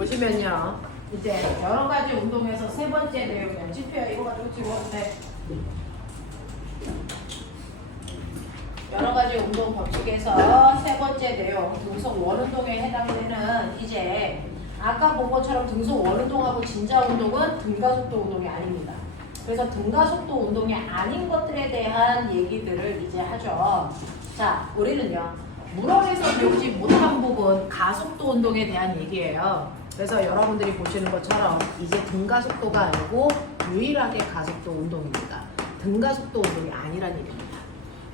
보시면요. 이제 여러 가지 운동에서 세 번째 내용이에요. 지표야 이거 가지고 찍었는데 여러 가지 운동 법칙에서 세 번째 내용 등속 원운동에 해당되는 이제 아까 본 것처럼 등속 원운동하고 진자 운동은 등가속도 운동이 아닙니다. 그래서 등가속도 운동이 아닌 것들에 대한 얘기들을 이제 하죠. 자, 우리는요. 물어에서 배우지 못한 부분 가속도 운동에 대한 얘기예요. 그래서 여러분들이 보시는 것처럼 이제 등가속도가 아니고 유일하게 가속도 운동입니다. 등가속도 운동이 아니란 얘기입니다.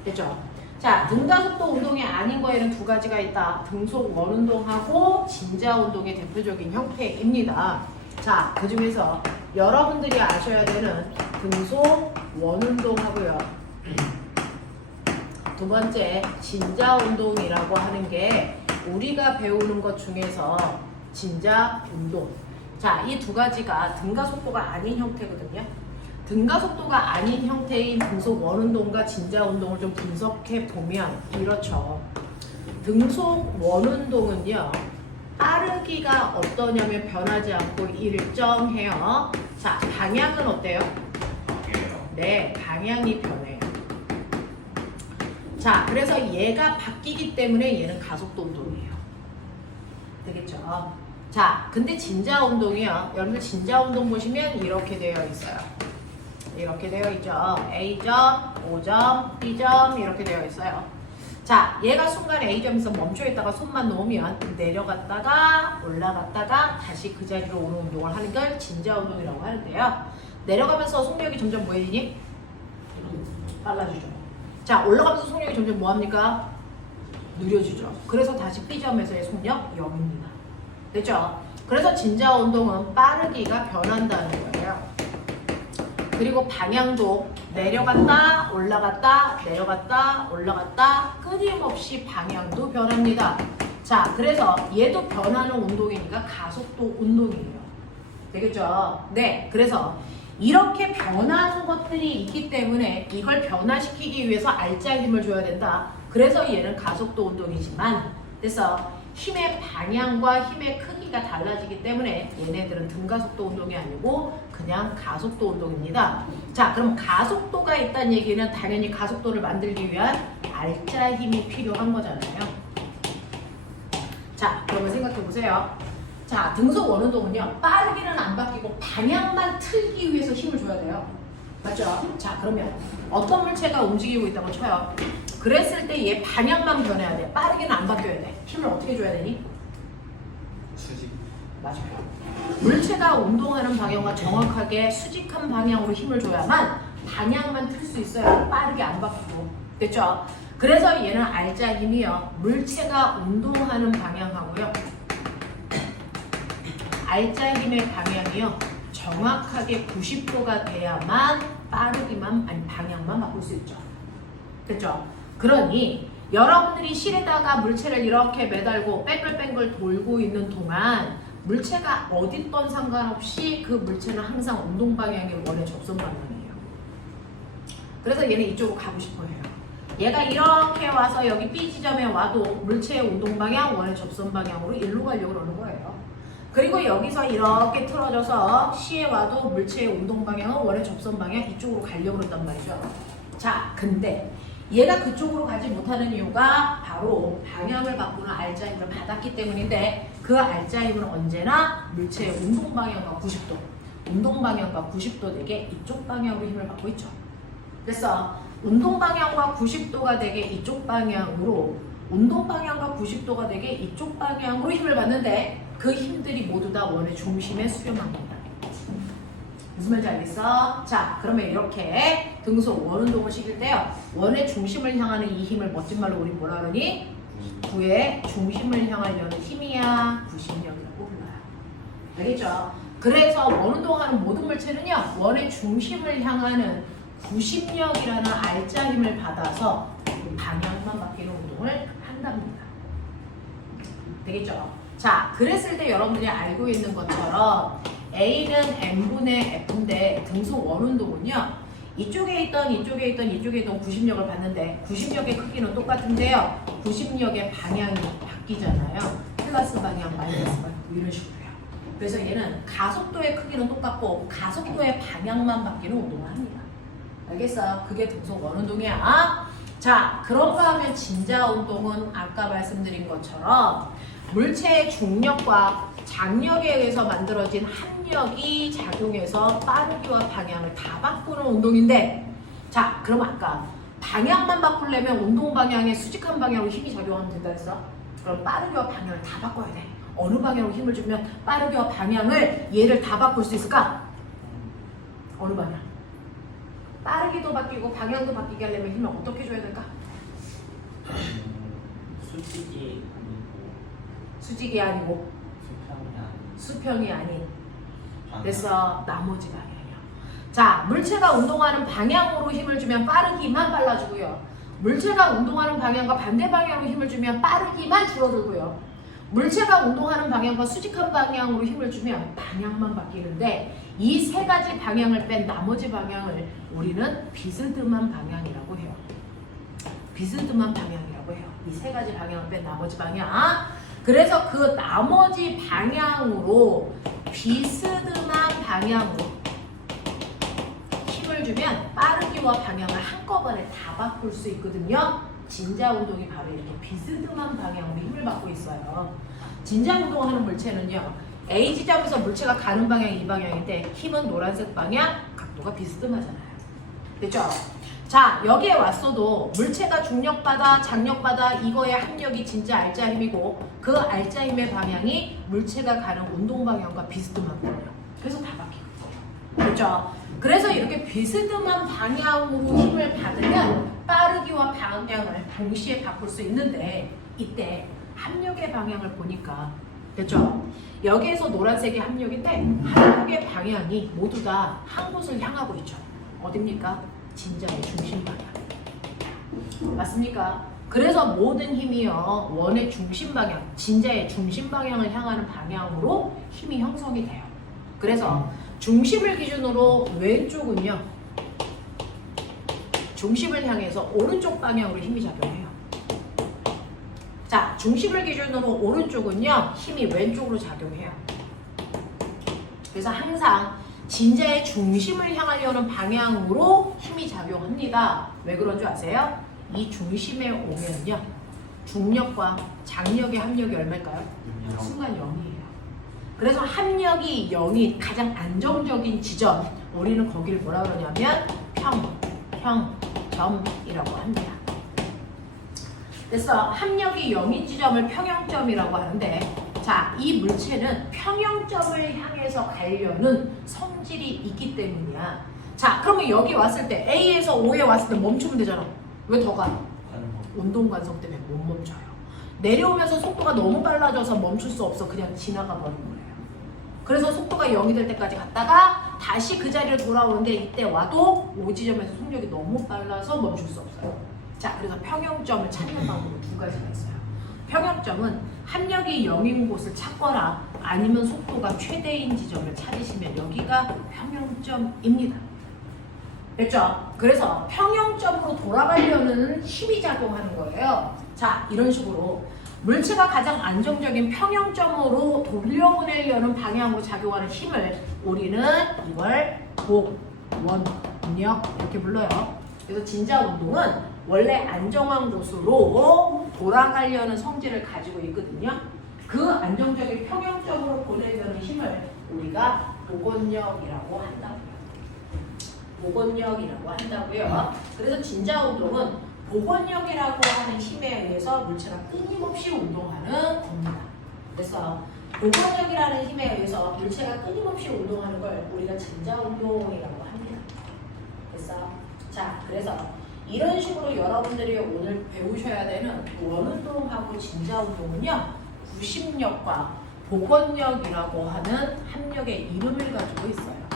됐죠? 자, 등가속도 운동이 아닌 거에는 두 가지가 있다. 등속 원운동하고 진자 운동의 대표적인 형태입니다. 자, 그 중에서 여러분들이 아셔야 되는 등속 원운동하고요. 두 번째, 진자 운동이라고 하는 게 우리가 배우는 것 중에서 진자 운동. 자, 이 두 가지가 등가속도가 아닌 형태거든요. 등가속도가 아닌 형태인 등속 원운동과 진자 운동을 좀 분석해 보면 이렇죠. 등속 원운동은요. 빠르기가 어떠냐면 변하지 않고 일정해요. 자, 방향은 어때요? 네, 방향이 변해요. 자, 그래서 얘가 바뀌기 때문에 얘는 가속도 운동이에요. 되겠죠? 자, 근데 진자 운동이요. 여러분들 진자 운동 보시면 이렇게 되어 있어요. 이렇게 되어 있죠. A점, O점, B점 이렇게 되어 있어요. 자, 얘가 순간 A점에서 멈춰 있다가 손만 놓으면 내려갔다가 올라갔다가 다시 그 자리로 오는 운동을 하는 걸 진자 운동이라고 하는데요. 내려가면서 속력이 점점 뭐해지니? 빨라지죠. 자, 올라가면서 속력이 점점 뭐합니까? 느려지죠. 그래서 다시 B점에서의 속력 0입니다. 됐죠? 그래서 진자 운동은 빠르기가 변한다는 거예요. 그리고 방향도 내려갔다 올라갔다 내려갔다 올라갔다 끊임없이 방향도 변합니다. 자, 그래서 얘도 변하는 운동이니까 가속도 운동이에요. 되겠죠? 네, 그래서 이렇게 변하는 것들이 있기 때문에 이걸 변화시키기 위해서 알짜의 힘을 줘야 된다. 그래서 얘는 가속도 운동이지만 그래서 힘의 방향과 힘의 크기가 달라지기 때문에 얘네들은 등가속도 운동이 아니고 그냥 가속도 운동입니다. 자, 그럼 가속도가 있다는 얘기는 당연히 가속도를 만들기 위한 알짜 힘이 필요한 거잖아요. 자, 그러면 생각해 보세요. 자, 등속 원운동은요. 빠르기는 안 바뀌고 방향만 틀기 위해서 힘을 줘야 돼요. 맞죠? 자, 그러면 어떤 물체가 움직이고 있다고 쳐요. 그랬을 때 얘 방향만 변해야 돼. 빠르게는 안 바뀌어야 돼. 힘을 어떻게 줘야 되니? 수직. 맞아요. 물체가 운동하는 방향과 정확하게 수직한 방향으로 힘을 줘야만 방향만 틀 수 있어요. 빠르게 안 바뀌고. 됐죠? 그래서 얘는 알짜 힘이요. 물체가 운동하는 방향하고요. 알짜 힘의 방향이요. 정확하게 90도가 돼야만 빠르기만, 아니 방향만 바꿀 수 있죠. 됐죠? 그러니 여러분들이 실에다가 물체를 이렇게 매달고 뺑글뺑글 돌고 있는 동안 물체가 어디 있던 상관없이 그 물체는 항상 운동 방향이 원의 접선 방향이에요. 그래서 얘는 이쪽으로 가고 싶어 해요. 얘가 이렇게 와서 여기 B 지점에 와도 물체의 운동 방향 원의 접선 방향으로 일로 가려고 그러는 거예요. 그리고 여기서 이렇게 틀어져서 C에 와도 물체의 운동 방향은 원의 접선 방향 이쪽으로 가려고 그런단 말이죠. 자, 근데 얘가 그쪽으로 가지 못하는 이유가 바로 방향을 바꾸는 알짜 힘을 받았기 때문인데 그 알짜 힘은 언제나 물체의 운동 방향과 90도, 운동 방향과 90도 되게 이쪽 방향으로 힘을 받고 있죠. 그래서 운동 방향과 90도가 되게 이쪽 방향으로, 운동 방향과 90도가 되게 이쪽 방향으로 힘을 받는데 그 힘들이 모두 다 원의 중심에 수렴한 겁니다. 무슨 말인지 알겠어? 자, 그러면 이렇게 등속 원운동을 시킬 때요. 원의 중심을 향하는 이 힘을 멋진 말로 우리 뭐라 그러니? 구의 중심을 향하려는 힘이야 구심력이라고 불러요. 알겠죠? 그래서 원운동하는 모든 물체는요. 원의 중심을 향하는 구심력이라는 알짜 힘을 받아서 방향만 바뀌는 운동을 한답니다. 되겠죠? 자, 그랬을 때 여러분들이 알고 있는 것처럼 A는 N분의 F인데 등속 원운동은요. 이쪽에 있던 이쪽에 있던 이쪽에 있던 구심력을 받는데 구심력의 크기는 똑같은데요. 구심력의 방향이 바뀌잖아요. 플러스 방향, 마이너스 방향 이런 식으로요. 그래서 얘는 가속도의 크기는 똑같고 가속도의 방향만 바뀌는 운동을 합니다. 알겠어? 그게 등속 원운동이야. 자, 그런가 하면 진자 운동은 아까 말씀드린 것처럼 물체의 중력과 장력에 의해서 만들어진 합력이 작용해서 빠르기와 방향을 다 바꾸는 운동인데, 자, 그럼 아까 방향만 바꾸려면 운동 방향에 수직한 방향으로 힘이 작용하면 된다 했어? 그럼 빠르기와 방향을 다 바꿔야 돼. 어느 방향으로 힘을 주면 빠르기와 방향을 얘를 다 바꿀 수 있을까? 어느 방향? 빠르기도 바뀌고 방향도 바뀌게 하려면 힘을 어떻게 줘야 될까? 솔직히 아니고 수직이 아니고 수평이 아닌. 그래서 나머지 방향이야. 자, 물체가 운동하는 방향으로 힘을 주면 빠르기만 빨라지고요. 물체가 운동하는 방향과 반대 방향으로 힘을 주면 빠르기만 줄어들고요. 물체가 운동하는 방향과 수직한 방향으로 힘을 주면 방향만 바뀌는데, 이 세 가지 방향을 뺀 나머지 방향을 우리는 비스듬한 방향이라고 해요. 비스듬한 방향이라고 해요. 이 세 가지 방향을 뺀 나머지 방향. 그래서 그 나머지 방향으로 비스듬한 방향으로 힘을 주면 빠르기와 방향을 한꺼번에 다 바꿀 수 있거든요. 진자 운동이 바로 이렇게 비스듬한 방향으로 힘을 받고 있어요. 진자 운동하는 물체는요, A 지점에서 물체가 가는 방향이 이 방향인데 힘은 노란색 방향, 각도가 비스듬하잖아요. 됐죠? 자, 여기에 왔어도 물체가 중력받아 장력받아 이거의 합력이 진짜 알짜 힘이고 그 알짜 힘의 방향이 물체가 가는 운동 방향과 비스듬하거든요. 그래서 다 바뀌거든요. 그렇죠? 그래서 이렇게 비스듬한 방향으로 힘을 받으면 빠르기와 방향을 동시에 바꿀 수 있는데, 이때 합력의 방향을 보니까, 됐죠? 여기에서 노란색이 합력인데 합력의 방향이 모두 다 한 곳을 향하고 있죠. 어딥니까? 진자의 중심 방향. 맞습니까? 그래서 모든 힘이요, 원의 중심 방향, 진자의 중심 방향을 향하는 방향으로 힘이 형성이 돼요. 그래서 중심을 기준으로 왼쪽은요, 중심을 향해서 오른쪽 방향으로 힘이 작용해요. 자, 중심을 기준으로 오른쪽은요, 힘이 왼쪽으로 작용해요. 그래서 항상 진자의 중심을 향하려는 방향으로 힘이 작용합니다. 왜 그런 줄 아세요? 이 중심에 오면요, 중력과 장력의 합력이 얼마일까요? 순간 0이에요. 그래서 합력이 0이 가장 안정적인 지점, 우리는 거기를 뭐라 그러냐면 평형점이라고 합니다. 그래서 합력이 0인 지점을 평형점이라고 하는데, 자, 이 물체는 평형점을 향해서 가려는 성질이 있기 때문이야. 자, 그러면 여기 왔을 때 A에서 O에 왔을 때 멈추면 되잖아. 왜 더 가? 운동 관성 때문에 못 멈춰요. 내려오면서 속도가 너무 빨라져서 멈출 수 없어. 그냥 지나가 버리는 거예요. 그래서 속도가 0이 될 때까지 갔다가 다시 그 자리로 돌아오는데, 이때 와도 O 지점에서 속력이 너무 빨라서 멈출 수 없어요. 자, 그래서 평형점을 찾는 방법은 두 가지가 있어요. 평형점은 합력이 0인 곳을 찾거나 아니면 속도가 최대인 지점을 찾으시면 여기가 평형점입니다. 됐죠? 그래서 평형점으로 돌아가려는 힘이 작용하는 거예요. 자, 이런 식으로 물체가 가장 안정적인 평형점으로 돌려보내려는 방향으로 작용하는 힘을 우리는 이걸 복원력 이렇게 불러요. 그래서 진자 운동은 원래 안정한 곳으로 돌아가려는 성질을 가지고 있거든요. 그 안정적인 평형점으로 보내려는 힘을 우리가 복원력이라고 한다고요. 복원력이라고 한다고요. 그래서 진자 운동은 복원력이라고 하는 힘에 의해서 물체가 끊임없이 운동하는 겁니다. 그래서 복원력이라는 힘에 의해서 물체가 끊임없이 운동하는 걸 우리가 진자 운동이라고 합니다. 그래서 이런 식으로 여러분들이 오늘 배우셔야 되는 원운동하고 진자 운동은요, 구심력과 복원력이라고 하는 합력의 이름을 가지고 있어요.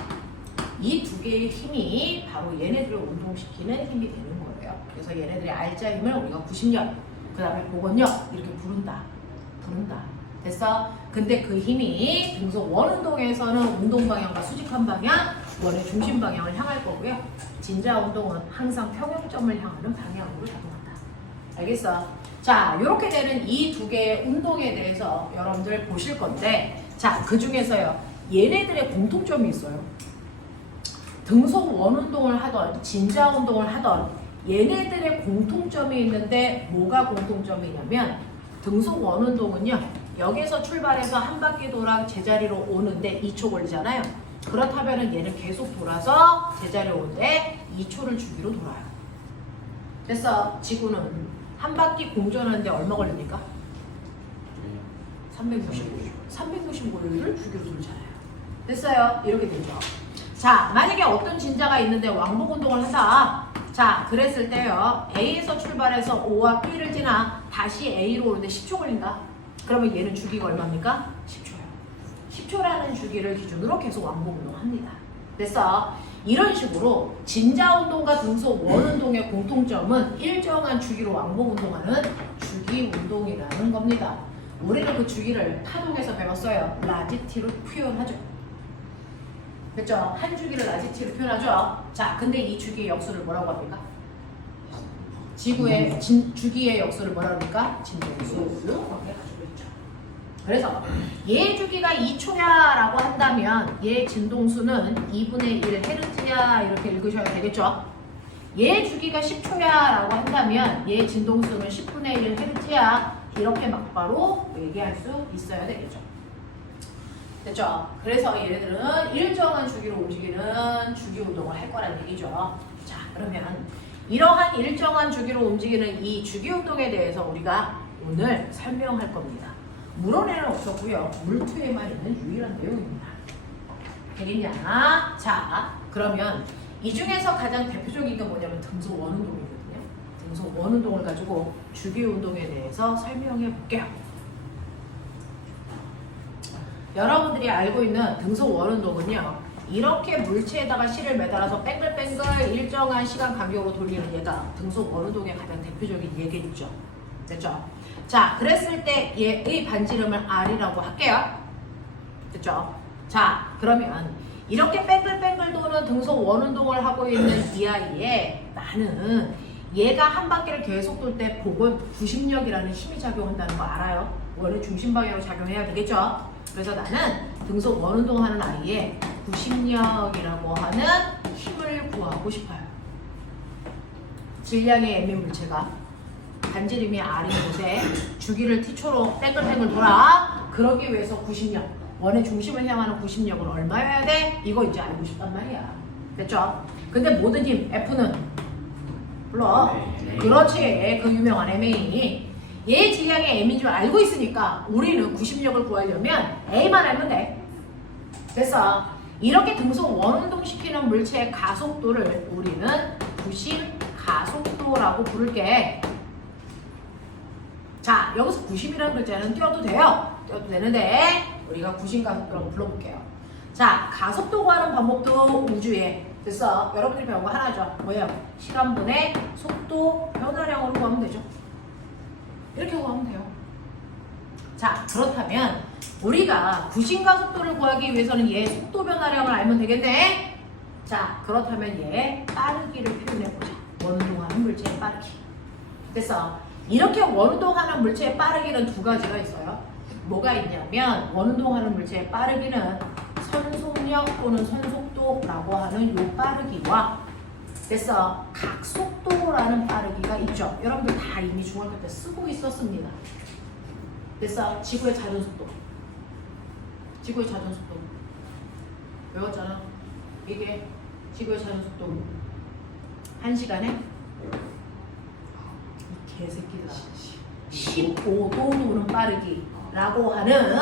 이 두 개의 힘이 바로 얘네들을 운동시키는 힘이 되는 거예요. 그래서 얘네들의 알짜 힘을 우리가 구심력, 그 다음에 복원력 이렇게 부른다. 됐어? 근데 그 힘이 등속 원운동에서는 운동 방향과 수직한 방향, 원의 중심 방향을 향할 거고요. 진자 운동은 항상 평형점을 향하는 방향으로 작용한다. 알겠어? 자, 이렇게 되는 이 두 개의 운동에 대해서 여러분들 보실 건데, 자, 그 중에서요. 얘네들의 공통점이 있어요. 등속 원운동을 하던 진자 운동을 하던 얘네들의 공통점이 있는데 뭐가 공통점이냐면 등속 원운동은요. 여기서 출발해서 한 바퀴 돌아 제자리로 오는데 2초 걸리잖아요. 그렇다면 얘는 계속 돌아서 제자리로 오는데 2초를 주기로 돌아요. 그래서 지구는 한 바퀴 공전하는데 얼마 걸립니까? 365를 주기로 돌잖아요. 됐어요. 이렇게 되죠. 자, 만약에 어떤 진자가 있는데 왕복 운동을 한다. 자, 그랬을 때요. A에서 출발해서 O와 B를 지나 다시 A로 오는데 10초 걸린다. 그러면 얘는 주기가 얼마입니까? 10초예요. 10초라는 주기를 기준으로 계속 왕복 운동합니다. 됐어. 이런 식으로 진자 운동과 등속 원 운동의 공통점은 일정한 주기로 왕복 운동하는 주기 운동이라는 겁니다. 우리는 그 주기를 파동에서 배웠어요. 라지티로 표현하죠. 됐죠? 한 주기를 라지티로 표현하죠. 자, 근데 이 주기의 역수를 뭐라고 합니까? 지구의 주기의 역수를 뭐라고 합니까? 진동수. 그렇게 가지고 있죠. 그래서 얘 주기가 2초야라고 한다면 얘 진동수는 2분의 1 헤르츠야 이렇게 읽으셔야 되겠죠. 얘 주기가 10초야라고 한다면 얘 진동수는 10분의 1 헤르츠야 이렇게 막바로 얘기할 수 있어야 되겠죠. 됐죠? 그래서 얘네들은 일정한 주기로 움직이는 주기 운동을 할 거란 얘기죠. 자, 그러면 이러한 일정한 주기로 움직이는 이 주기 운동에 대해서 우리가 오늘 설명할 겁니다. 물원에는 없었고요. 물투에만 있는 유일한 내용입니다. 되겠냐? 자, 그러면 이 중에서 가장 대표적인 게 뭐냐면 등속 원운동이거든요. 등속 원운동을 가지고 주기 운동에 대해서 설명해 볼게요. 여러분들이 알고 있는 등속 원운동은요. 이렇게 물체에다가 실을 매달아서 뱅글뱅글 일정한 시간 간격으로 돌리는 얘가 등속 원운동의 가장 대표적인 예겠죠. 됐죠? 자, 그랬을 때 얘의 반지름을 R이라고 할게요. 됐죠? 자, 그러면 이렇게 뱅글뱅글 도는 등속 원운동을 하고 있는 이 아이에 나는 얘가 한 바퀴를 계속 돌 때 복원 구심력이라는 힘이 작용한다는 거 알아요? 원의 중심 방향으로 작용해야 되겠죠? 그래서 나는 등속 원운동 하는 아이의 구심력이라고 하는 힘을 구하고 싶어요. 질량의 m 물체가 반지름이 R인 곳에 주기를 T초로 뱅글뱅글 돌아. 그러기 위해서 구심력, 원의 중심을 향하는 구심력은 얼마여야 돼? 이거 이제 알고 싶단 말이야. 됐죠? 근데 모든 힘 F는 불러. 그렇지. 그 유명한 MA. 얘 질량의 M인 줄 알고 있으니까 우리는 구심력을 구하려면 A만 알면 돼. 됐어. 이렇게 등속 원운동시키는 물체의 가속도를 우리는 구심 가속도라고 부를게. 자, 여기서 구심이라는 글자는 띄워도 돼요. 띄워도 되는데 우리가 구심 가속도라고 불러볼게요. 자, 가속도 구하는 방법도 우주에 됐어. 여러분들이 배운 거 하나죠. 뭐예요? 시간분의 속도 변화량으로 구하면 되죠. 이렇게 구하면 돼요. 자, 그렇다면 우리가 구심 가속도를 구하기 위해서는 얘 속도 변화량을 알면 되겠네. 자, 그렇다면 얘 빠르기를 표현해보자. 원운동하는 물체의 빠르기. 됐어. 이렇게 원운동하는 물체의 빠르기는 두 가지가 있어요. 뭐가 있냐면 원운동하는 물체의 빠르기는 선속력 또는 선속도라고 하는 요 빠르기와 됐어. 각속도라는 빠르기가 있죠. 여러분들 다 이미 중학교 때 쓰고 있었습니다. 됐어. 지구의 자전속도. 지구의 자전속도. 외웠잖아. 이게 지구의 자전속도. 1시간에 이 개새끼들아 15도 도는 빠르기라고 하는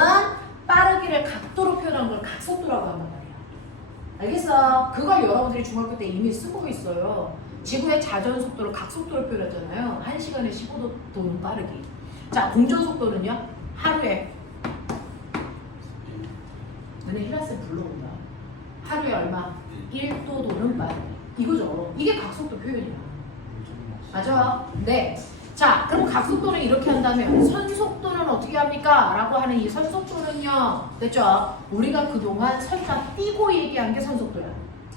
빠르기를 각도로 표현한 걸 각속도라고 한단 말이야. 알겠어? 그걸 여러분들이 중학교 때 이미 쓰고 있어요. 지구의 자전속도를 각속도로 표현했잖아요. 1시간에 15도 도는 빠르기. 자, 공전속도는요? 하루에 너네 힐라스 불러온다. 하루에 얼마? 1도 도는 빠르기. 이거죠. 이게 각속도 표현이야. 맞아? 네. 자, 그럼 각속도는 이렇게 한다면 선속도는 어떻게 합니까? 라고 하는 이 선속도는요. 됐죠? 우리가 그동안 설사 띄고 얘기한 게 선속도야.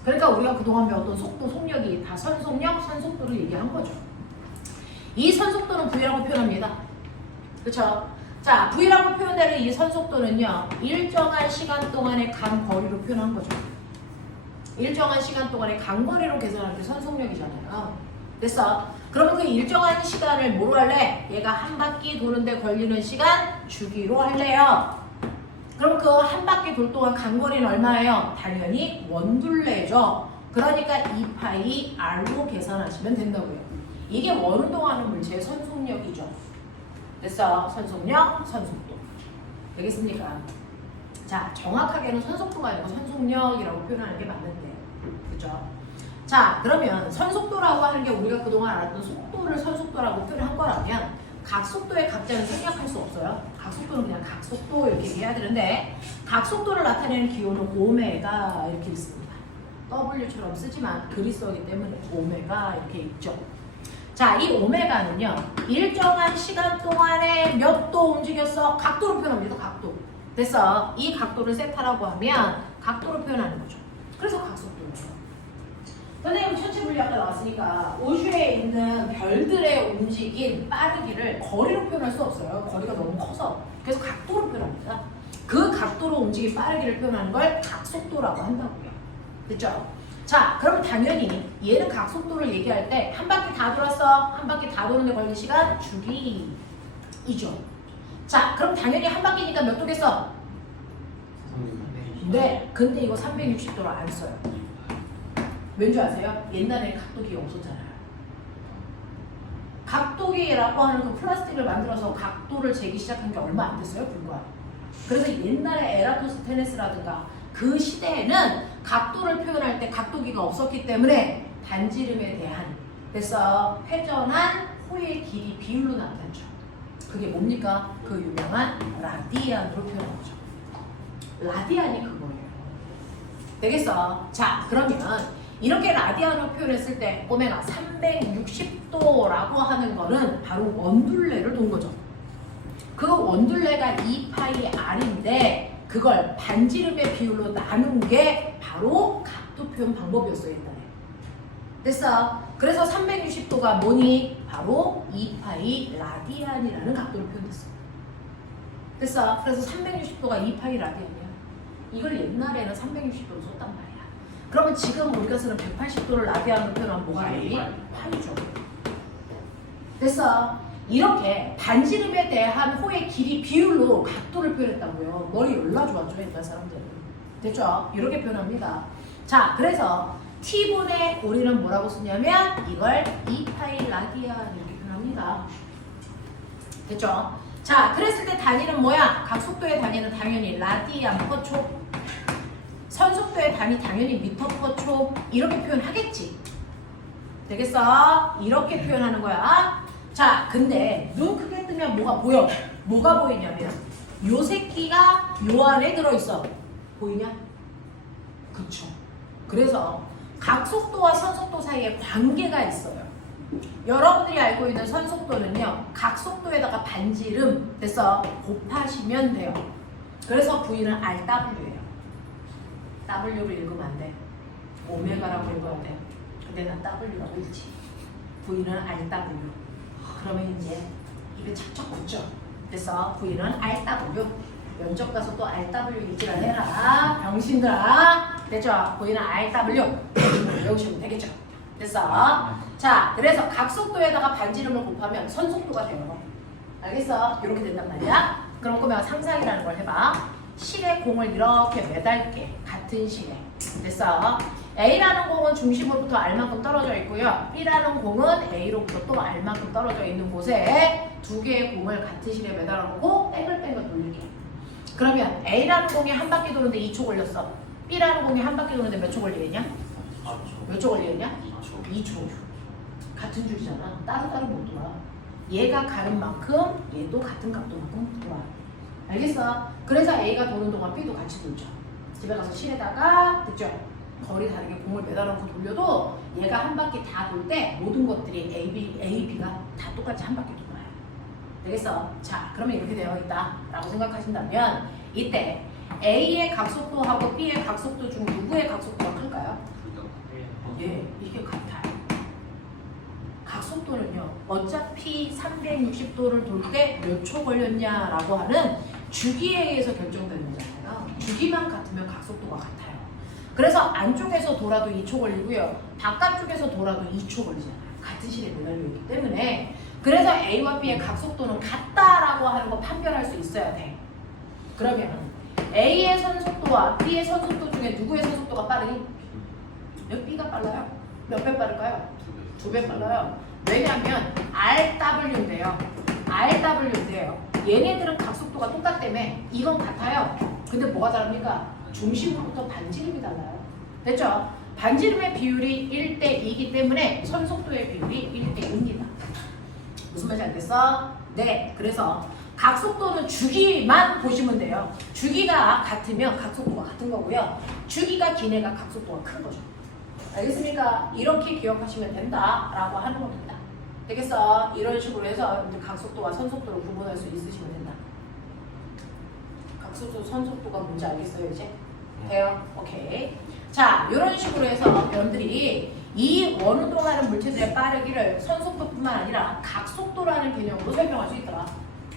그러니까 우리가 그동안 배웠던 속도, 속력이 다 선속력, 선속도를 얘기한 거죠. 이 선속도는 V라고 표현합니다. 그렇죠? 자, V라고 표현되는 이 선속도는요, 일정한 시간 동안의 간 거리로 표현한 거죠. 일정한 시간 동안의 간 거리로 계산하는 게 선속력이잖아요. 됐어? 그러면 그 일정한 시간을 뭐로 할래? 얘가 한 바퀴 도는데 걸리는 시간 주기로 할래요. 그럼 그 한 바퀴 돌 동안 간 거리는 얼마예요? 당연히 원둘레죠. 그러니까 2파이 R로 계산하시면 된다고요. 이게 원운동하는 물체의 선속력이죠. 됐어? 선속력, 선속도. 되겠습니까? 자, 정확하게는 선속도가 아니고 선속력이라고 표현하는 게 맞는데. 그죠? 자, 그러면 선속도라고 하는 게 우리가 그동안 알았던 속도를 선속도라고 표현한 거라면 각속도의 각자는 생략할 수 없어요. 각속도는 그냥 각속도 이렇게 이해해야 되는데 각속도를 나타내는 기호는 오메가 이렇게 있습니다. W처럼 쓰지만 글이 써기 때문에 오메가 이렇게 있죠. 자, 이 오메가는요, 일정한 시간 동안에 몇 도 움직였어? 각도로 표현합니다. 각도. 됐어? 이 각도를 세타라고 하면 각도로 표현하는 거죠. 그래서 각속도예요. 선생님 천체 물리학과 나왔으니까 우주에 있는 별들의 움직임, 빠르기를 거리로 표현할 수 없어요. 거리가 너무 커서. 그래서 각도로 표현합니다. 그 각도로 움직임, 빠르기를 표현하는 걸 각속도라고 한다고요. 됐죠? 자, 그러면 당연히 얘는 각속도를 얘기할 때 한 바퀴 다 돌았어. 한 바퀴 다 도는데 걸리는 시간 주기이죠. 자, 그럼 당연히 한 바퀴니까 몇 도겠어? 네, 근데 이거 360도로 안 써요. 왠지 아세요? 옛날에 각도기가 없었잖아요. 각도기라고 하는 그 플라스틱을 만들어서 각도를 재기 시작한 게 얼마 안 됐어요, 불과. 그래서 옛날에 에라토스테네스라든가 그 시대에는 각도를 표현할 때 각도기가 없었기 때문에 반지름에 대한 그래서 회전한 호의 길이 비율로 나타났죠. 그게 뭡니까? 그 유명한 라디안으로 표현한 거죠. 라디안이 그거예요. 되겠어? 자, 그러면 이렇게 라디안으로 표현했을 때 오메가 360도라고 하는 거는 바로 원둘레를 돈 거죠. 그 원둘레가 2파이 R인데 그걸 반지름의 비율로 나눈 게 바로 각도 표현 방법이었어요. 일단에. 됐어? 그래서 360도가 뭐니? 바로 2파이 라디안이라는 각도로 표현됐어. 됐어? 그래서 360도가 2파이 라디안이야. 이걸 옛날에는 360도로 썼단 말이야. 그러면 지금 우리가 쓰는 180도를 라디안으로 표현하면 뭐가 나오니? 파이죠. 됐어? 이렇게 반지름에 대한 호의 길이 비율로 각도를 표현했다고요. 머리 열나 좋았죠, 옛날 사람들은. 됐죠? 이렇게 표현합니다. 자, 그래서 T분의 우리는 뭐라고 쓰냐면 이걸 2파이 라디안 이렇게 표현합니다. 됐죠? 자, 그랬을 때 단위는 뭐야? 각속도의 단위는 당연히 라디안 퍼 초. 선속도의 단위 당연히 미터 퍼 초. 이렇게 표현하겠지. 되겠어? 이렇게 표현하는 거야. 자, 근데 눈 크게 뜨면 뭐가 보여? 뭐가 보이냐면 요 새끼가 요 안에 들어있어. 보이냐? 그쵸. 그래서 각속도와 선속도 사이에 관계가 있어요. 여러분들이 알고 있는 선속도는요, 각속도에다가 반지름 됐어 곱하시면 돼요. 그래서 V는 RW예요. W로 읽으면 안 돼. 오메가라고 읽어야 돼. 근데 난 W라고 읽지. V는 RW. 그러면 이제 입에 착착 붙죠. 그래서 V는 RW. 면접 가서 또 RW 읽지를 해라. 병신들아. 됐죠? V는 RW. 외우시면 되겠죠. 됐어? 자, 그래서 각속도에다가 반지름을 곱하면 선속도가 돼요. 알겠어? 이렇게 된단 말이야. 그럼 그러면 상상이라는 걸 해봐. 실에 공을 이렇게 매달게. 같은 실에. 됐어? A라는 공은 중심으로부터 R만큼 떨어져 있고요. B라는 공은 A로부터 또 R만큼 떨어져 있는 곳에 두 개의 공을 같은 실에 매달아 놓고 뺑글뺑글 돌릴게. 그러면 A라는 공이 한 바퀴 도는데 2초 걸렸어. B라는 공이 한 바퀴 도는데 몇 초 걸리겠냐? 몇 초 걸리겠냐? 2초. 같은 줄이잖아. 따로따로 못 돌아. 얘가 가는 만큼 얘도 같은 각도만큼 돌아. 알겠어? 그래서 A가 도는 동안 B도 같이 돌죠. 집에 가서 실에다가 됐죠? 거리 다르게 공을 매달아서 돌려도 얘가 한 바퀴 다 돌 때 모든 것들이 A, B가 다 똑같이 한 바퀴 돌아요. 되겠어? 자, 그러면 이렇게 되어 있다 라고 생각하신다면 이때 A의 각속도하고 B의 각속도 중 누구의 각속도가 클까요? 예, 이게 같아요. 각속도는요. 어차피 360도를 돌 때 몇 초 걸렸냐라고 하는 주기에 의해서 결정되는 거잖아요. 주기만 같으면 각속도가 같아요. 그래서 안쪽에서 돌아도 2초 걸리고요. 바깥쪽에서 돌아도 2초 걸리잖아요. 같은 실에 매달려 있기 때문에. 그래서 A와 B의 각속도는 같다라고 하는 거 판별할 수 있어야 돼. 그러면 A의 선속도와 B의 선속도 중에 누구의 선속도가 빠르니? 여기 B가 빨라요. 몇 배 빠를까요? 2배 빨라요. 왜냐하면 RW인데요. RW인데요. 얘네들은 각속도가 똑같다며 이건 같아요. 근데 뭐가 다릅니까? 중심으로부터 반지름이 달라요. 됐죠? 반지름의 비율이 1대2이기 때문에 선속도의 비율이 1대2입니다. 무슨 말인지 알겠어? 네. 그래서 각속도는 주기만 보시면 돼요. 주기가 같으면 각속도가 같은 거고요. 주기가 긴 애가 각속도가 큰 거죠. 알겠습니까? 이렇게 기억하시면 된다라고 하는 겁니다. 되겠어? 이런 식으로 해서 이제 각속도와 선속도를 구분할 수 있으시면 된다. 각속도, 선속도가 뭔지 알겠어요, 이제? 돼요? 오케이. 자, 이런 식으로 해서 여러분들이 이 원운동하는 물체들의 빠르기를 선속도뿐만 아니라 각속도라는 개념으로 설명할 수 있더라.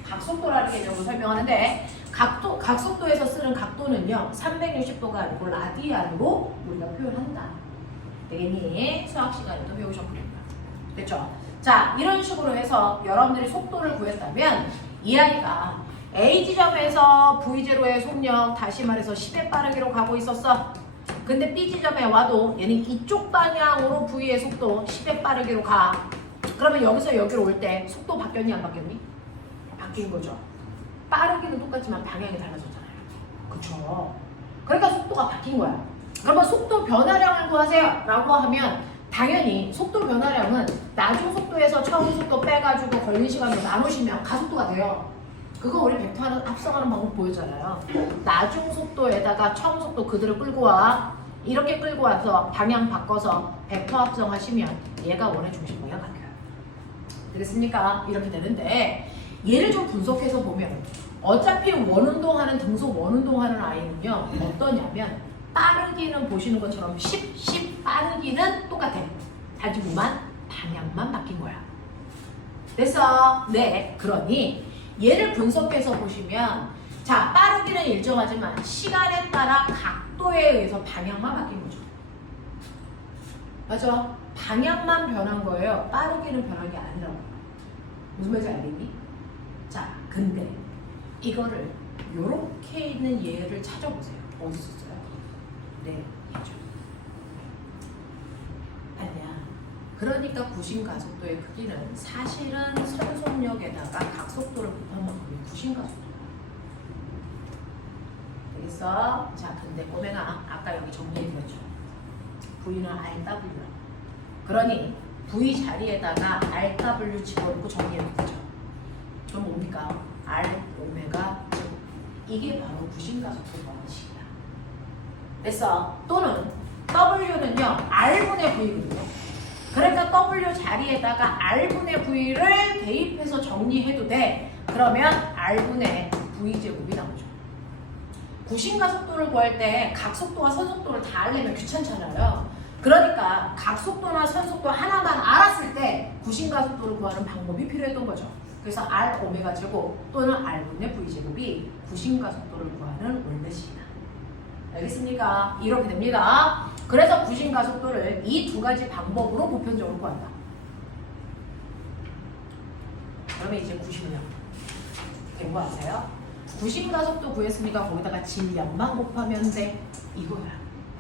각속도라는 개념으로 설명하는데 각속도에서 쓰는 각도는요 360도가 아니고 라디안으로 우리가 표현한다. 되겠니? 수학 시간에도 배우셨군요. 됐죠? 자, 이런 식으로 해서 여러분들이 속도를 구했다면 이 아이가 A 지점에서 V0의 속력 다시 말해서 10의 빠르기로 가고 있었어. 근데 B 지점에 와도 얘는 이쪽 방향으로 V의 속도 10의 빠르기로 가. 그러면 여기서 여기로 올 때 속도 바뀌었니 안 바뀌었니? 바뀐 거죠. 빠르기는 똑같지만 방향이 달라졌잖아요. 그쵸? 그러니까 속도가 바뀐 거야. 그러면 속도 변화량을 구하세요 라고 하면 당연히 속도 변화량은 나중 속도에서 처음 속도 빼가지고 걸린 시간으로 나누시면 가속도가 돼요. 그거 우리 벡터 합성하는 방법 보였잖아요. 나중 속도에다가 처음 속도 그대로 끌고 와. 이렇게 끌고 와서 방향 바꿔서 벡터 합성하시면 얘가 원의 중심 방향 바뀌어요. 되겠습니까? 이렇게 되는데 얘를 좀 분석해서 보면 어차피 원운동하는 등속 원운동하는 아이는요 어떠냐면 빠르기는 보시는 것처럼 10 빠르기는 똑같아. 단지 뭐만 방향만 바뀐 거야. 됐어? 네. 그러니 얘를 분석해서 보시면 자 빠르기는 일정하지만 시간에 따라 각도에 의해서 방향만 바뀐 거죠. 맞죠? 방향만 변한 거예요. 빠르기는 변한 게 아니라고. 무슨 말인지 알겠니? 자, 근데 이거를 요렇게 있는 얘를 찾아보세요. 어디 있었어요? 네, 얘죠. 아니야. 그러니까 구심가속도의 크기는 사실은 선속력에다가 각속도를 곱한 만큼이 구심가속도야. 되겠어? 자, 근데 꼬맹아 아까 여기 정리해드렸죠. V는 RW야. 그러니 V 자리에다가 RW 집어넣고 정리해드렸죠. 그럼 뭡니까? R, 오메가, 제곱. 이게 바로 구심가속도 구하는 식이야. 됐어? 또는 W는요 R분의 V거든요. 그러니까 W 자리에다가 R분의 V를 대입해서 정리해도 돼. 그러면 R분의 V제곱이 나오죠. 구심가속도를 구할 때 각속도와 선속도를 다 알려면 귀찮잖아요. 그러니까 각속도나 선속도 하나만 알았을 때 구심가속도를 구하는 방법이 필요했던 거죠. 그래서 R 오메가 제곱 또는 R분의 V제곱이 구심가속도를 구하는 원래식이다. 알겠습니까? 이렇게 됩니다. 그래서 구심가속도를 이 두 가지 방법으로 보편적으로 구한다. 그러면 이제 구심력 된 거 아세요? 구심가속도 구했으니까 거기다가 질량만 곱하면 돼. 이거야.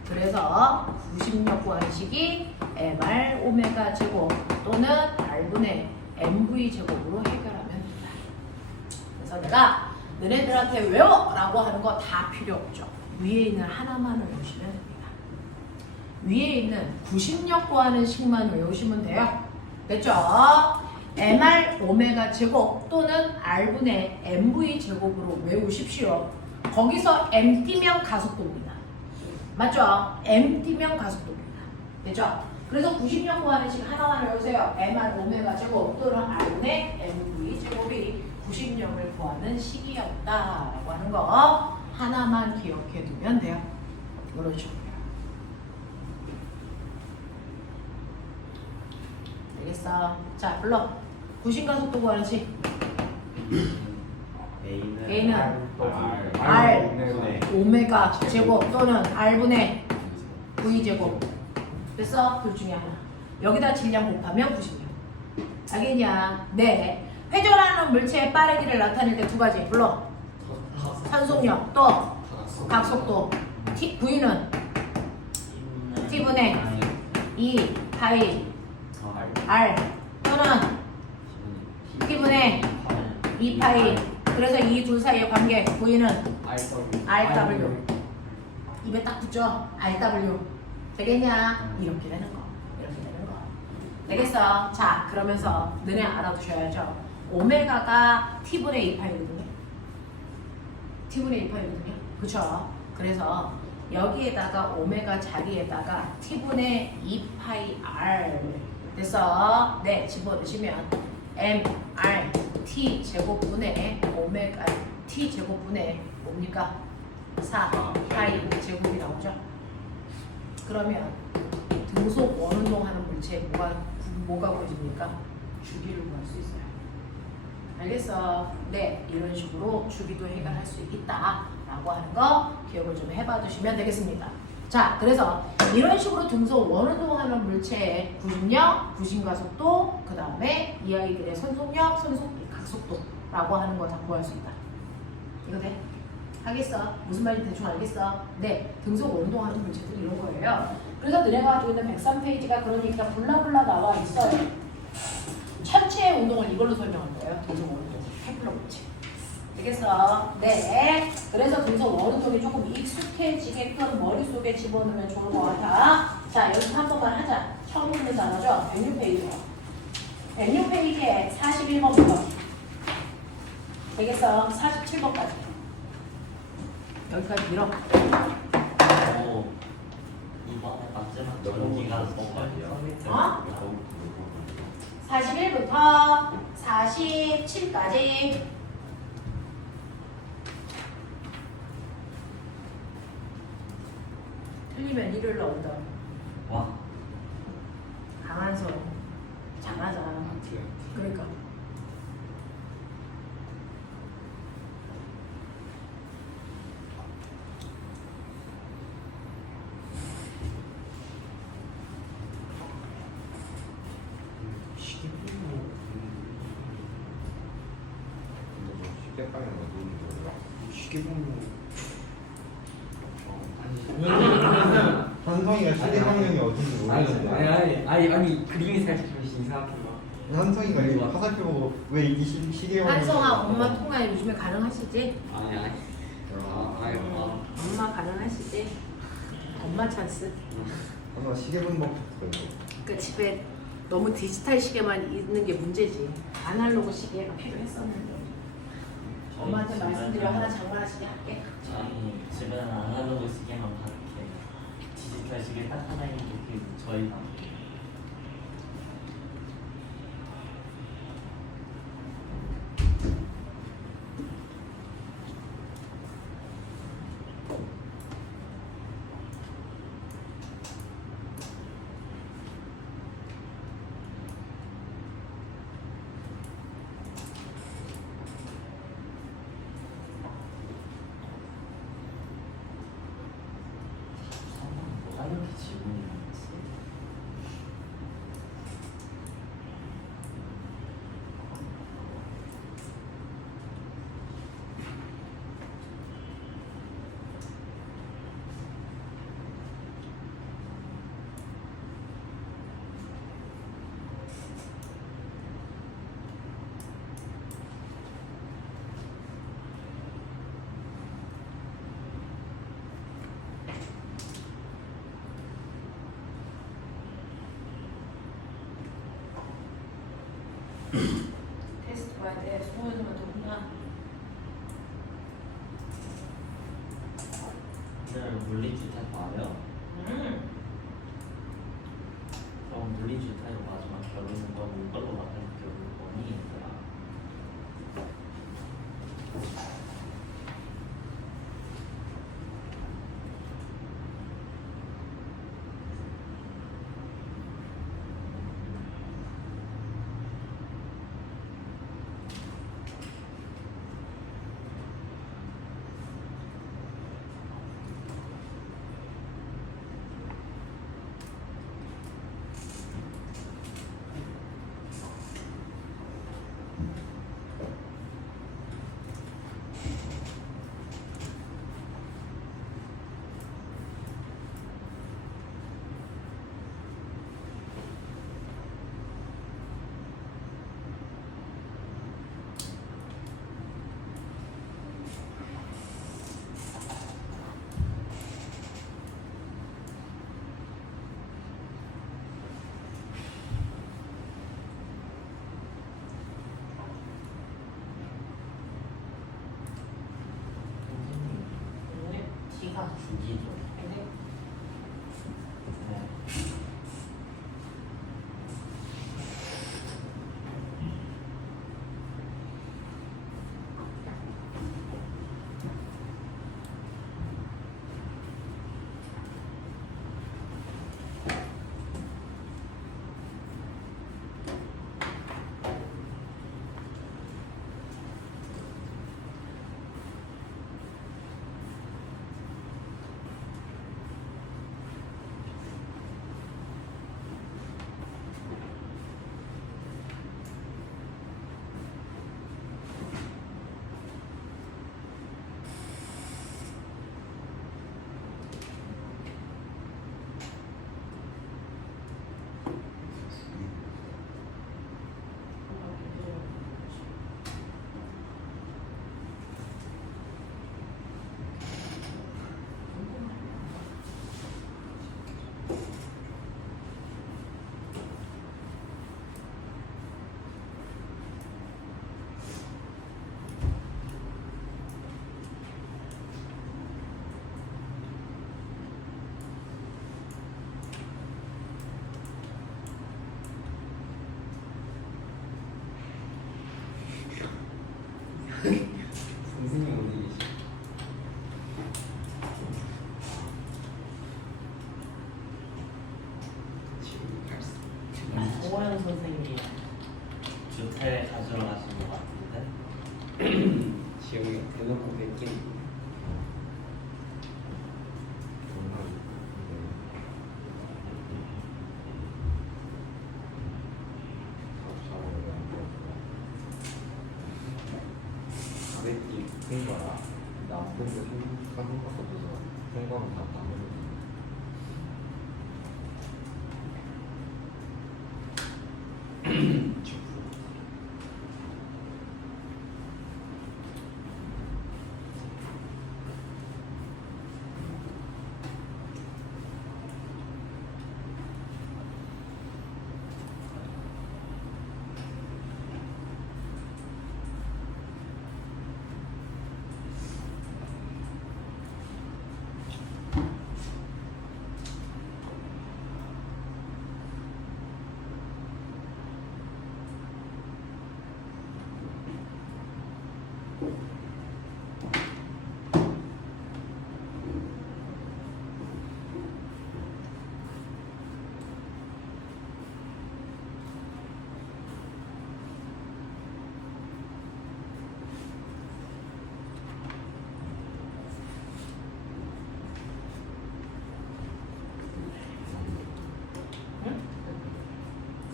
그래서 구심력 구하는 식이 MR 오메가 제곱 또는 R분의 MV 제곱으로 해결하면 된다. 그래서 내가 너네들한테 외워라고 하는 거 다 필요 없죠. 위에 있는 하나만 외우시면 됩니다. 위에 있는 구심력 구하는 식만 외우시면 돼요. 됐죠? MR 오메가 제곱 또는 R분의 MV 제곱으로 외우십시오. 거기서 M 띄면 가속도입니다. 맞죠? M 띄면 가속도입니다. 됐죠? 그래서 구심력 구하는 식 하나만 외우세요. MR 오메가 제곱 또는 R분의 MV 제곱이 구심력을 구하는 식이었다라고 하는 거 하나만 기억해 두면 돼요. 이런 식으로요. 알겠어. 자, 불러. 구신과 속도 구하는지. A는 R 오메가 제곱 또는 R분의 V 제곱. 됐어? 둘 중에 하나. 여기다 질량 곱하면 90명. 알겠냐? 네. 회전하는 물체의 빠르기를 나타낼 때 두 가지. 불러. 산속력 또 각속도. V는 T분의 2 파이 R 또는 T분의 2 파이. 그래서 이 둘 사이의 관계 V는 RW. 입에 딱 붙죠? RW. 되겠냐? 이렇게 되는 거. 이렇게 되는 거. 되겠어? 자, 그러면서 너네 알아두셔야죠. 오메가가 T분의 2 파이거든요. T분의 2 파이거든요. 그쵸? 그래서 여기에다가 오메가 자리에다가 T분의 2파이 R 됐어? 네, 집어넣으시면 MR T 제곱분의 오메가 T 제곱분의 뭡니까? 4 파이 제곱이 나오죠? 그러면 등속 원운동하는 물체에 뭐가 구해집니까? 주기를 구할 수 있어요. 알겠어? 네, 이런 식으로 주기도 해결할 수 있다라고 하는 거 기억을 좀 해봐 주시면 되겠습니다. 자, 그래서 이런 식으로 등속 원운동하는 물체의 구심력, 구심과 속도, 그 다음에 이 아이들의 선속력, 각속도라고 하는 거 다 구할 수 있다. 이거 돼? 하겠어? 무슨 말인지 대충 알겠어? 네, 등속 원운동하는 물체들 이런 거예요. 그래서 너네가 가지고 있는 103페이지가 그러니까 블라블라 나와 있어요. 전체의 운동을 이걸로 설명할 거예요. 등속 원운동, 케플러 물체. 되겠어? 네. 그래서 등속 원운동이 조금 익숙해지게끔 머릿속에 집어넣으면 좋을 것 같아. 자, 연습 한 번만 하자. 처음 보는 단어죠? 106페이지로. 106페이지에 41번부터. 되겠어? 47번까지. 여기까지 밀어. 이번에 마지막 전기가 어? 41부터 47까지. 틀리면 일을 넣는다. 와 강한 손. 잘하자. 그러니까. 시계방에 어두운 거야. 시계방이 한성이가 시계 방향이 어딘지 모르겠는데 아니 그림이 살짝 좀 이상하게 봐. 한성이가 이거 화살표 보고 왜 이게 시계 방향이 한성아, 엄마 통화 요즘에 가능하시지? 아니 엄마 가능하시지? 엄마 찬스. 엄마 시계 분법 줬어. 그러니까 집에 너무 디지털 시계만 있는 게 문제지. 아날로그 시계가 필요했었는데. 엄마한테 말씀드려 하나 장만하시게 할게. 저희 집에는 아날로그 시계만 받게 디지털 시계 딱 하나 있는 게 저희가 뭐가 이렇게 지분이 많지? 테스트 봐야 돼. 수능에서만 더구나. 오늘 물리주택 봐요? 그럼 물리주택으로 마지막 결론은 너무 이걸로 나갈 결론이 뭐야?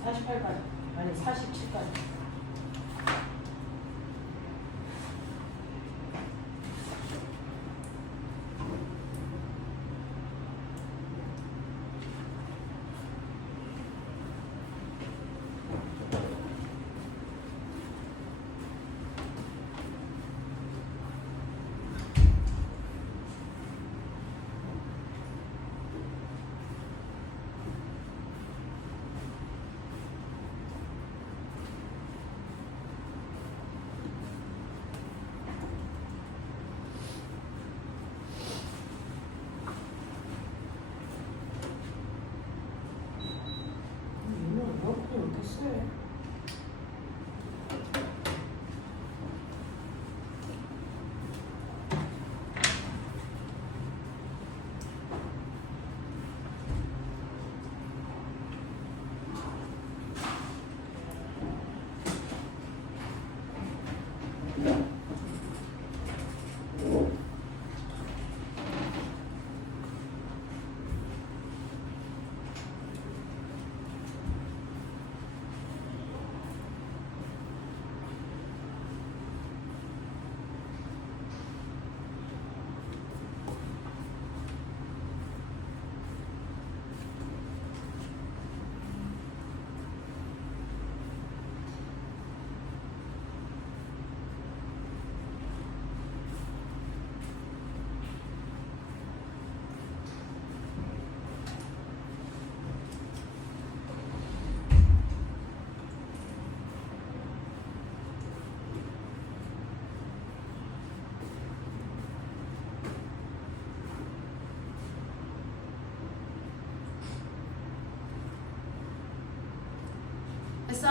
48까지 아니 47까지. 됐어?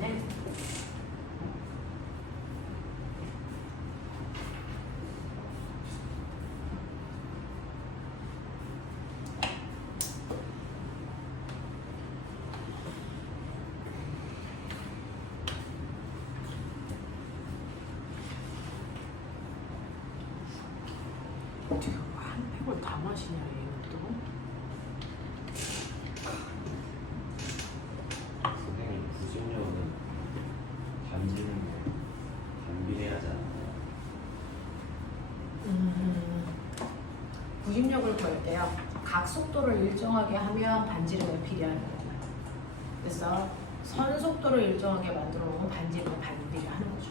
네. 한 팩을 다 마시냐 얘는 또? 선생님 구직료는 반지는 반비례하지 않나요? 구심력을 걸 때요. 각 속도를 일정하게 하면 반지름이 필요하는 거예요. 그래서 선 속도를 일정하게 만들어 놓으면 반지름이 반비례하는 거죠.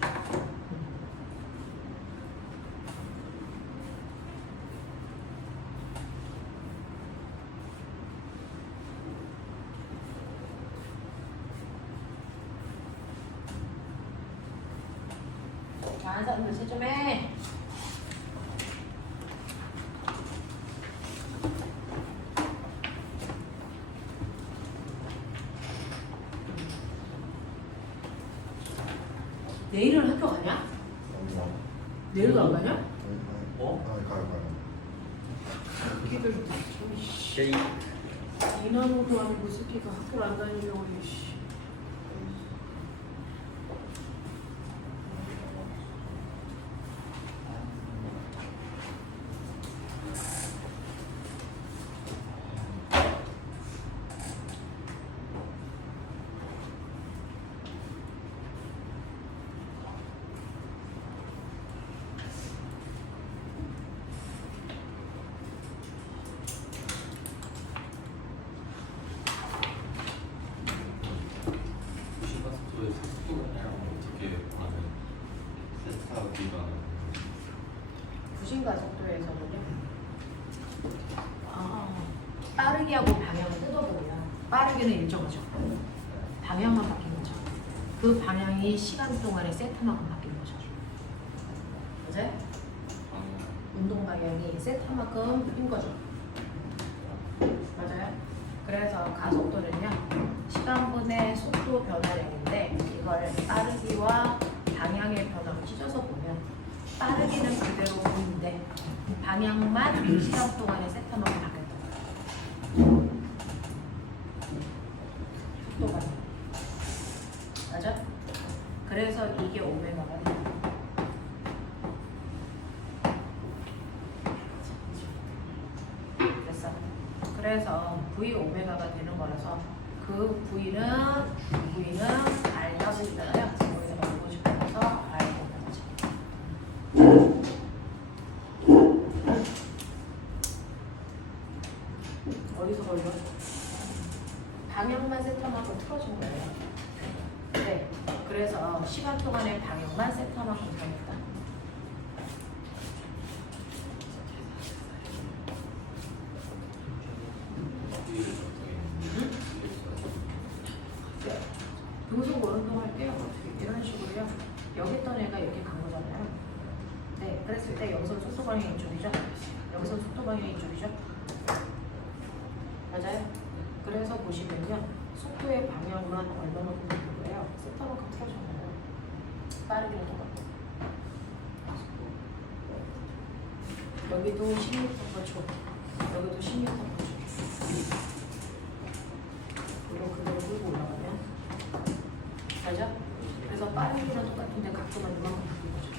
잘하는 사람들 세좀 해. 내일은 학교 가냐? 내일도 안 가냐? 새끼들 좀 씨. 이나무도 아니고 새끼가 학교를 안 다니려고 해. 씨. 부신가속도에서는요. 빠르게 하고 방향을 뜯어보면 빠르게는 일정하죠. 방향만 바뀐 거죠. 그 방향이 시간 동안의 세타만큼 바뀐 거죠. 맞아요? 운동 방향이 세타만큼 뛴 거죠. 맞아요? 그래서 가속도는요, 시간분의 속도 변화량인데 이걸 빠르기와 방향의 변화로 찢어서 보면 빠르기는 그대로 보이는데 방향만 시간 동안의 세타만큼 바뀌었던 거예요. 속도 방향. 맞아? 그래서 이게 오메가가 돼요. 됐어. 그래서 V 오메가가 되는 거라서 그 V는 RW잖아요. 여기다가 보고 싶어서 R 오메가죠. 어디서 걸려? 방향만 세타만큼 틀어진 거예요. 네. 그래서 시간 동안의 방향만 세타만큼 변했다. 등속 오른동 할게요. 이런 식으로요. 여기 있던 애가 이렇게 간 거잖아요. 네, 그랬을 때 여기서 속도 방향이 이쪽이죠. 여기서 속도 방향이 이쪽이죠. 맞아요? 그래서 보시면요. 속도의 방향만 얼마만큼 되는 거예요? 세타만큼 틀어졌나요? 빠르기는 똑같고. 여기도 10m/초. 여기도 10m/초. 그리고 그대로 끌고 올라가면 맞아? 그래서 빠르기는 똑같은데 각도만 이만큼 바뀐 거죠.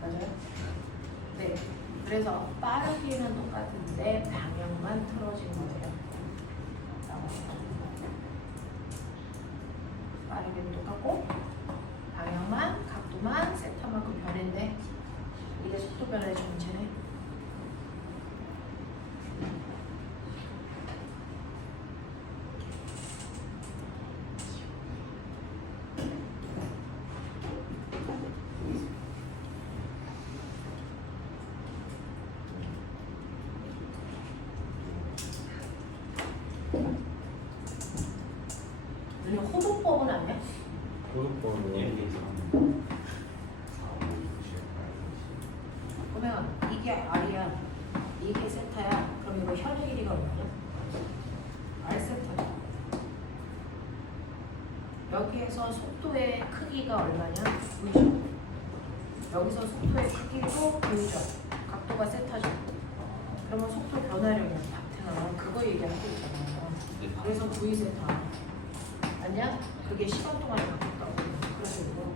맞아요? 네. 그래서 빠르기는 똑같은데 방향만 틀어진 거예요. 빠르기는 똑같고 방향만 각도만 세타만큼 변했네. 이게 속도 변화의 정체네. 우리 호도법은 아니야? 고속도로 그러면 이게 R이야, 이게 세타야. 그럼 이거 현의 길이가 얼마냐? R 세타야. 여기에서 속도의 크기가 얼마냐? V죠. 여기서 속도의 크기도 V죠. 각도가 세타죠. 그러면 속도 변화량이 같으나 그거 얘기하고 있잖아요. 그래서 V 세타. 아니야? 그게 시간 동안에 바뀌었다고. 그래서 이거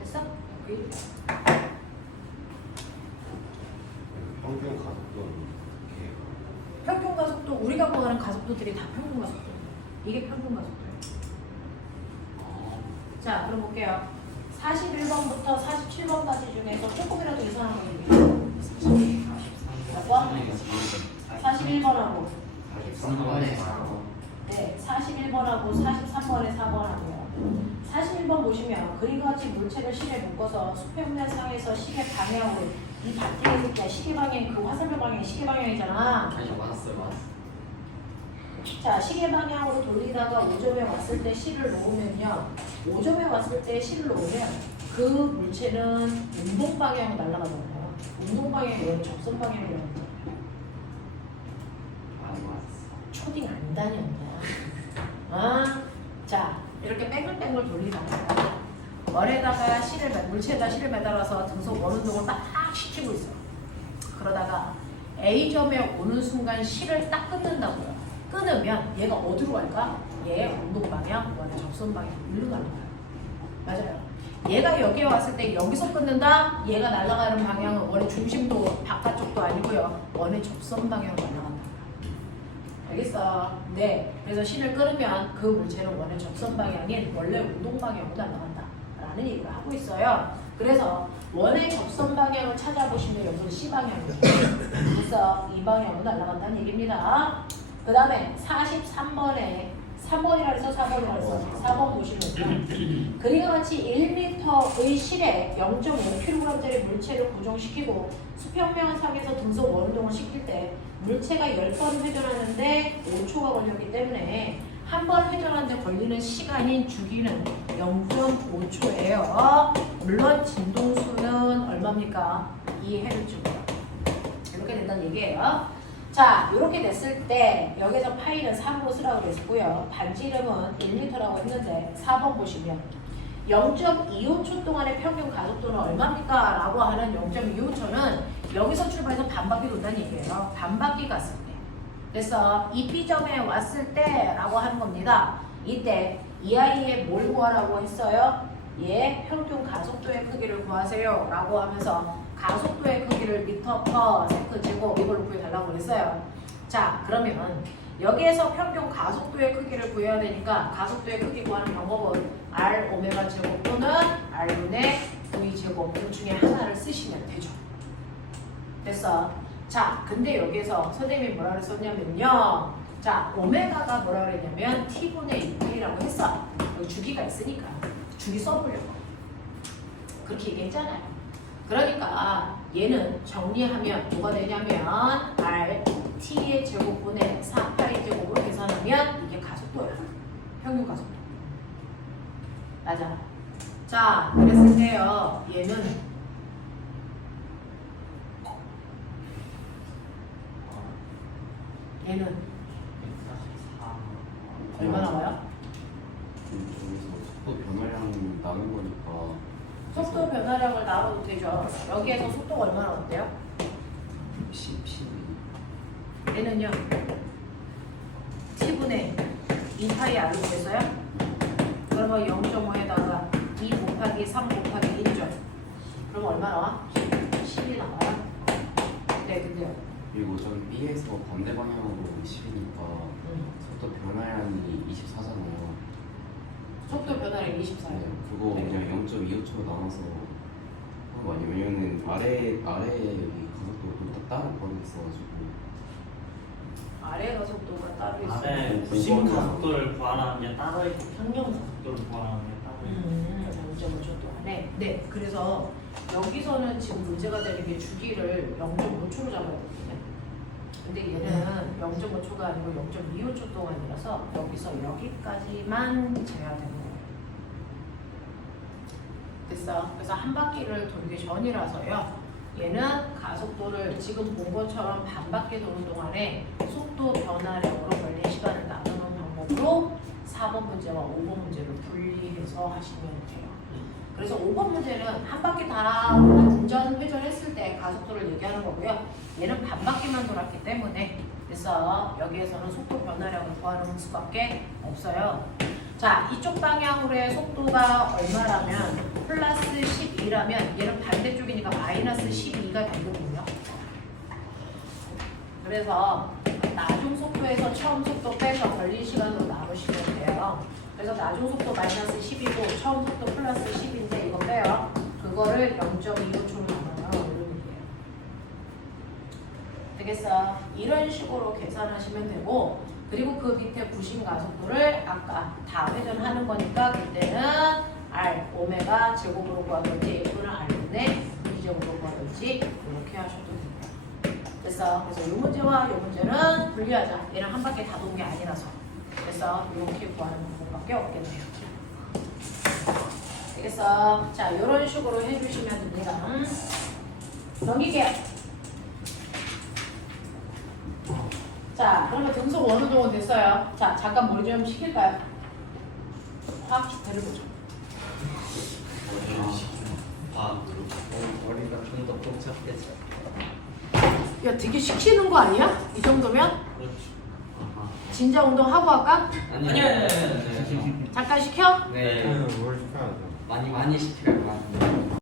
됐어? V. 평균 가속도는 이렇게 평균 가속도, 우리가 구하는 가속도들이 다 평균 가속도. 이게 평균 가속도예요. 자, 그럼 볼게요. 41번부터 47번까지 중에서 조금이라도 이상한 거 얘기해요. 몇 번? 41번하고 3번에 4번. 네, 41번하고 43번에 4번하고요. 41번 보시면 그림과 같이 물체를 실에 묶어서 수평면 상에서 시계 방향으로, 이 바퀴의 새끼야, 시계 방향, 그 화살표 방향이 시계 방향이잖아. 아니 맞았어요. 자, 시계 방향으로 돌리다가 5점에 왔을 때 실을 놓으면요. 5점에 왔을 때 실을 놓으면 그 물체는 운동 방향으로 날아가잖아요. 운동 방향이 왜 접선 방향이라는 거예요? 아니 맞았어. 초딩 안 다녔냐? 아, 자, 이렇게 뺑글뺑글 돌리다가 원에다가 물체에다 실을 매달아서 등속 원운동을 막 시키고 있어. 그러다가 A점에 오는 순간 실을 딱 끊는다고요. 끊으면 얘가 어디로 갈까? 얘 운동 방향, 원의 접선 방향, 일로 가는 거야. 맞아요. 얘가 여기에 왔을 때 여기서 끊는다? 얘가 날아가는 방향은 원의 중심도 바깥쪽도 아니고요. 원의 접선 방향으로 날아간다. 알겠어? 네. 그래서 신을 끊으면 그 물체는 원의 접선 방향인 원래 운동 방향으로 날아간다. 라는 얘기를 하고 있어요. 그래서 원의 접선 방향을 찾아보시면 여기서 C 방향이죠. 그래서 이 방향으로 날아간다는 얘기입니다. 그 다음에 43번에 3번이라 해서 4번이라 해서 4번 보시면요. 그림과 같이 1m의 실에 0.5kg짜리 물체를 고정시키고 수평면 상에서 등속 원운동을 시킬 때 물체가 10번 회전하는데 5초가 걸렸기 때문에 한 번 회전하는데 걸리는 시간인 주기는 0.5초예요. 물론 진동수는 얼마입니까? 2Hz고요. 이렇게 된다는 얘기예요. 자, 이렇게 됐을 때 여기서 파이는 3으로 쓰라고 그랬고요. 반지 이름은 1m라고 했는데 4번 보시면 0.25초 동안의 평균 가속도는 얼마입니까? 라고 하는 0.25초는 여기서 출발해서 반바퀴 돈다는 얘기예요. 반바퀴 갔을 때. 그래서 이 B점에 왔을 때 라고 하는 겁니다. 이때 이 아이의 뭘 구하라고 했어요? 얘 평균 가속도의 크기를 구하세요 라고 하면서 가속도의 크기를 미터 퍼 세컨드 제곱 이걸로 구해달라고 그랬어요. 자, 그러면 여기에서 평균 가속도의 크기를 구해야 되니까 가속도의 크기 구하는 방법은 R 오메가 제곱 또는 R분의 V 제곱 둘 중에 하나를 쓰시면 되죠. 됐어. 자, 근데 여기에서 선생님이 뭐라 그랬었냐면요. 자, 오메가가 뭐라 그랬냐면 T분의 2P라고 했어. 여기 주기가 있으니까 주기 써보려고. 그렇게 얘기했잖아요. 그러니까 얘는 정리하면 뭐가 되냐면 R T의 제곱분의 4파이 제곱으로 계산하면 이게 가속도야. 평균 가속도. 맞아. 자, 그랬을 때요. 얘는 얘는 144. 얼마 나와요? 여기서 속도 변화량 나눈 거니까 속도 변화량을 나눠도 되죠. 여기에서 속도가 얼마나 어때요? 10. 얘는요. T분의 2파이 R로 됐어요? 그러면 0.5에다가 2 곱하기 3 곱하기 1죠. 그러면 얼마 나와? 10이 나와요? 네, 근데요. 그리고 전 B에서 반대 방향으로 10이니까 속도 변화량이 24잖아요. 속도 변화량이 24예요. 네, 그거 네. 그냥 0.25초로 나눠서 하는 거 아니에요? 왜냐면 아래 여기 가속도가 따로 번호 있어가지고 아래 가속도가 따로 있어요. 아래 부심 가속도를 구하라는 게 따로 있고 평균 가속도를 구하라는 게 따로 있고 0.5초 동안에. 네, 그래서 여기서는 지금 문제가 되는 게 주기를 0.5초로 잡아야 되거든요. 근데 얘는 0.5초가 아니고 0.25초 동안이라서 여기서 여기까지만 재야 되는 거예요. 됐어. 그래서 한 바퀴를 돌기 전이라서요. 얘는 가속도를 지금 본 것처럼 반 바퀴 도는 동안에 속도 변화량으로 걸린 시간을 나누는 방법으로 4번 문제와 5번 문제를 분리해서 하시면 돼요. 그래서 5번 문제는 한 바퀴 다 운전 회전했을 때 가속도를 얘기하는 거고요. 얘는 반 바퀴만 돌았기 때문에 그래서 여기에서는 속도 변화량을 구하는 수밖에 없어요. 자, 이쪽 방향으로의 속도가 얼마라면 플러스 12라면 얘는 반대쪽이니까 마이너스 12가 되거든요. 그래서 나중 속도에서 처음 속도 빼서 걸린 시간으로 나누시면 돼요. 그래서 나중 속도 마이너스 10이고 처음 속도 플러스 10인데 이거 빼요. 그거를 0.25초로 나눠요. 이런 얘기예요. 되겠어? 이런 식으로 계산하시면 되고 그리고 그 밑에 부심 가속도를 아까 다 회전하는 거니까 그때는 R, 오메가 제곱으로 구하든지 또는 R분의 B제곱으로 구하든지 이렇게 하셔도 돼요. 됐어? 그래서 이 문제와 이 문제는 분리하자. 얘는 한 바퀴 다 돈 게 아니라서. 그래서 이렇게 구하는 방법밖에 없겠네요. 되겠어? 자, 이런 식으로 해주시면 됩니다. 넘길게요. 자, 그러면 등속 어느 정도 됐어요? 자, 잠깐 머리 좀 식힐까요? 확 데려보죠. 머리가 좀 더 복잡해져. 야, 되게 식히는 거 아니야? 이 정도면? 진자 운동 하고 할까? 아니요. 잠깐 식혀? 네. 뭘 시켜야 돼? 많이 시켜요. 많이.